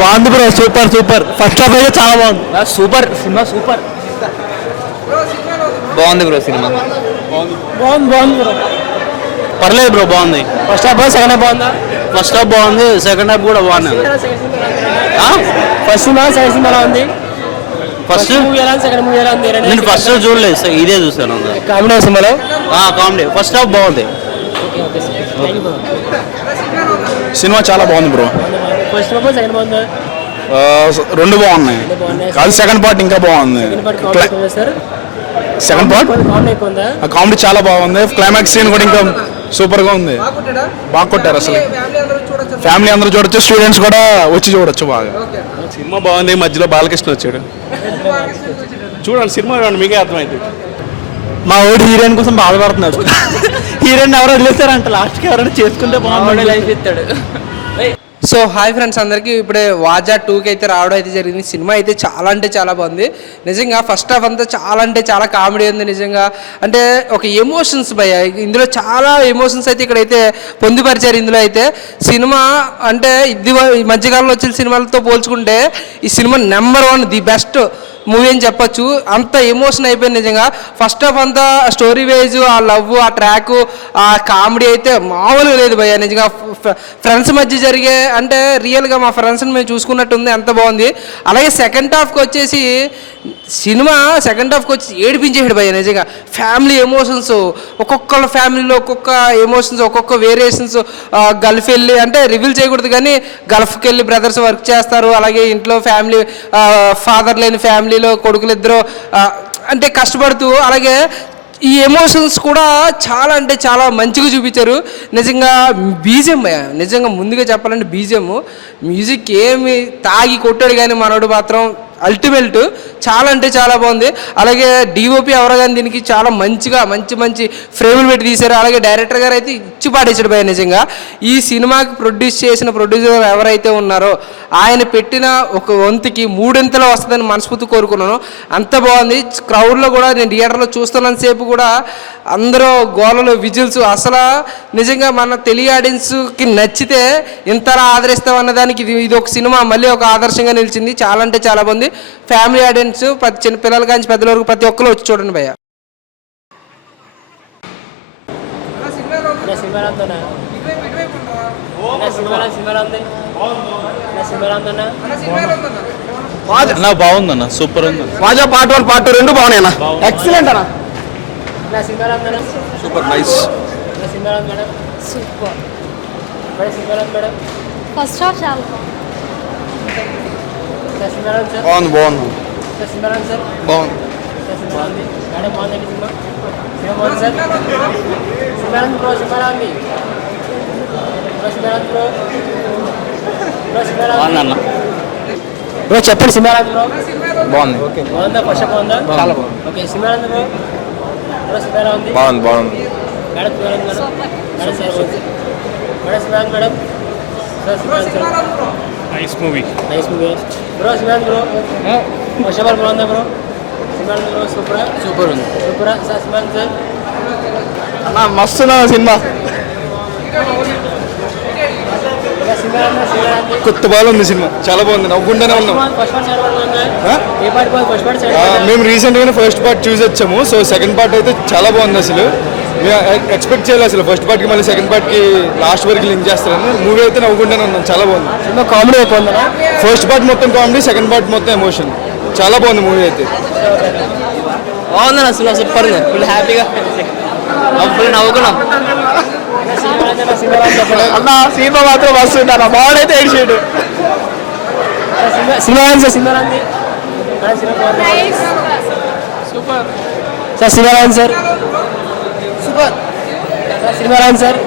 బాగుంది bro, super super. First half అయితే చాలా బాగుంది. సూపర్ సినిమా, సూపర్ బాగుంది బ్రో. సినిమా బాగుంది బాగుంది బ్రో. పర్లేదు బ్రో, బాగుంది. ఫస్ట్ హాఫ్ సెకండ్ హాఫ్ బాగుందా? ఫస్ట్ హాఫ్ బాగుంది, సెకండ్ హాఫ్ కూడా బాగుంది. ఫస్ట్ సినిమా సెకండ్ సినిమా ఉంది. ఫస్ట్ మూవీ ఎలా, సెకండ్ మూవీ ఎలా ఉంది? నేను ఫస్ట్ చూడలేదు సార్, ఇదే చూసాను. కామెడీ సినిమాలో కామెడీ. ఫస్ట్ హాఫ్ బాగుంది. సినిమా చాలా బాగుంది బ్రో. ఫస్ట్ హాఫ్ సెకండ్ బాగుందా? రెండు బాగున్నాయి. కాదు, సెకండ్ పార్ట్ ఇంకా బాగుంది. సెకండ్ పార్ట్ కామెడీ చాలా బాగుంది. క్లైమాక్స్ సీన్ కూడా ఇంకా సూపర్ గా ఉంది. బాగా కొట్టారు అసలు. ఫ్యామిలీ అందరూ చూడొచ్చు, స్టూడెంట్స్ కూడా వచ్చి చూడొచ్చు. బాగా సినిమా బాగుంది. మధ్యలో బాలకృష్ణ వచ్చాడు. చూడండి సినిమా, చూడండి, మీకే అర్థమైంది. మా ఓడి హీరోయిన్ కోసం బాధపడుతున్నాడు. హీరోయిన్ ఎవరు వదిలేస్తారంట, లాస్ట్కి ఎవరైనా చేసుకుంటే బాగుంటుంది, లైఫ్ ఇస్తాడు. సో హాయ్ ఫ్రెండ్స్ అందరికీ, ఇప్పుడే వాజా 2కి అయితే రావడం అయితే జరిగింది. సినిమా అయితే చాలా అంటే చాలా బాగుంది నిజంగా. ఫస్ట్ హాఫ్ అంతా చాలా అంటే చాలా కామెడీ ఉంది నిజంగా. అంటే ఒక ఎమోషన్స్ భయ, ఇందులో చాలా ఎమోషన్స్ అయితే ఇక్కడైతే పొందుపరిచారు. ఇందులో అయితే సినిమా అంటే ఇది ఈ మధ్యకాలంలో వచ్చిన సినిమాలతో పోల్చుకుంటే ఈ cinema number 1 the best movie అని చెప్పొచ్చు. అంత ఎమోషన్ అయిపోయింది నిజంగా. ఫస్ట్ హాఫ్ అంతా స్టోరీ వైజ్, ఆ లవ్, ఆ ట్రాక్, ఆ కామెడీ అయితే మామూలుగా లేదు భయ్య నిజంగా. ఫ్రెండ్స్ మధ్య జరిగే అంటే రియల్గా మా ఫ్రెండ్స్ని మేము చూసుకున్నట్టుంది, అంత బాగుంది. అలాగే సెకండ్ హాఫ్కి వచ్చేసి సినిమా సెకండ్ హాఫ్కి వచ్చి ఏడిపించేసాడు భయ్య నిజంగా. ఫ్యామిలీ ఎమోషన్స్, ఒక్కొక్కళ్ళ ఫ్యామిలీలో ఒక్కొక్క ఎమోషన్స్, ఒక్కొక్క వేరియేషన్స్. గల్ఫ్ వెళ్ళి అంటే రివీల్ చేయకూడదు కానీ గల్ఫ్కి వెళ్ళి బ్రదర్స్ వర్క్ చేస్తారు. అలాగే ఇంట్లో ఫ్యామిలీ, ఫాదర్ లేని ఫ్యామిలీలో కొడుకులు ఇద్దరు అంటే కష్టపడుతూ, అలాగే ఈ ఎమోషన్స్ కూడా చాలా అంటే చాలా మంచిగా చూపించారు నిజంగా. బీజిఎం నిజంగా ముందుగా చెప్పాలంటే బీజిఎం మ్యూజిక్ ఏమి తాగి కొట్టాడు కానీ మనోడు మాత్రం అల్టిమేట్. చాలా అంటే చాలా బాగుంది. అలాగే డిఓపి ఎవరో కానీ దీనికి చాలా మంచిగా మంచి మంచి ఫ్రేములు పెట్టి తీశారు. అలాగే డైరెక్టర్ గారు అయితే ఇచ్చి పాడేసాడు భయ నిజంగా. ఈ సినిమాకి ప్రొడ్యూస్ చేసిన ప్రొడ్యూసర్ ఎవరైతే ఉన్నారో ఆయన పెట్టిన ఒక వంతుకి 3 వస్తుందని మనస్ఫూర్తి కోరుకున్నాను. అంత బాగుంది. క్రౌడ్లో కూడా నేను థియేటర్లో చూస్తున్నంతసేపు కూడా అందరూ గోలలో విజిల్స్. అసలు నిజంగా మన తెలుగు ఆడియన్స్కి నచ్చితే ఇంతలా ఆదరిస్తామన్న దానికి ఇది ఒక సినిమా మళ్ళీ ఒక ఆదర్శంగా నిలిచింది. చాలా అంటే చాలా బాగుంది. ఫ్యామిలీ ఆడియన్స్ ప్రతి చిన్న పిల్లల కానీ పెద్దల వరకు ప్రతి ఒక్కరు వచ్చి చూడండి భయ్య. బాగుందన్న, సూపర్ ఉంది. వాజా పార్ట్ 1 పార్ట్ 2 రెండు బాగున్నాయి అన్న. ఎక్సలెంట్ అన్న. Super nice. Super. First half చాలా బాగుంది బాగుంది బాగుంది. బ్రో చెప్పండి. సినిమా బాగుంది. బాగుందా? ఫస్ట్ బాగుందా? చాలా బాగుంది. ఓకే, సినిమా బాగుంది. బాగుంది బాగుంది. Madam nice movie. Nice movie bro. Cinema bro first half all బాగుందా బ్రో? సినిమా బ్రో సూపరా? సూపర్ ఉంది. సూపరా సార్? సినిమా సార్ అన్న మస్తు సినిమా. కొత్త బాగా ఉంది సినిమా, చాలా బాగుంది. నవ్వుకుంటూనే ఉన్నాం. మేము రీసెంట్గానే ఫస్ట్ పార్ట్ చూసి వచ్చాము. సో సెకండ్ పార్ట్ అయితే చాలా బాగుంది. అసలు మేము ఎక్స్పెక్ట్ చేయాలి అసలు ఫస్ట్ పార్ట్కి మళ్ళీ సెకండ్ పార్ట్కి లాస్ట్ వరకు లింక్ చేస్తారని. మూవీ అయితే నవ్వుకుంటూనే ఉన్నాం, చాలా బాగుంది. సినిమా కామెడీ అయిపోయిందా? ఫస్ట్ పార్ట్ మొత్తం కామెడీ, సెకండ్ పార్ట్ మొత్తం ఎమోషన్. చాలా బాగుంది మూవీ అయితే. బాగుంది అసలు, సూపర్ ఉంది. ఫుల్ హ్యాపీగా ఫుల్ నవ్వుకున్నాం అన్న. సినిమా మాత్రం మస్తు ఉంటాను. బాగుండైతే ఏడ్చాడు. Cinema cinema super. Sir cinema sir super. Sir cinema sir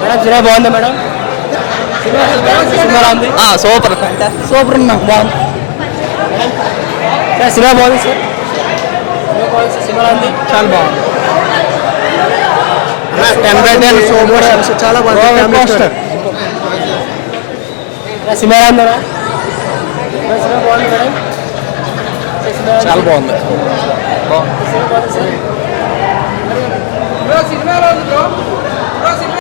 madam cinema బాగుందా మేడం? సినిమా ఉంది. సూపర్ సూపర్ ఉన్నా, బాగుంది. సార్ సినిమా బాగుంది సార్. సినిమా ఉంది, చాలా బాగుంది. 10/10 సూపర్, చాలా బాగుంది. సినిమా ఉందా? సినిమా బాగుంది మేడం. చాలా బాగుంది. సినిమా బాగుంది సార్.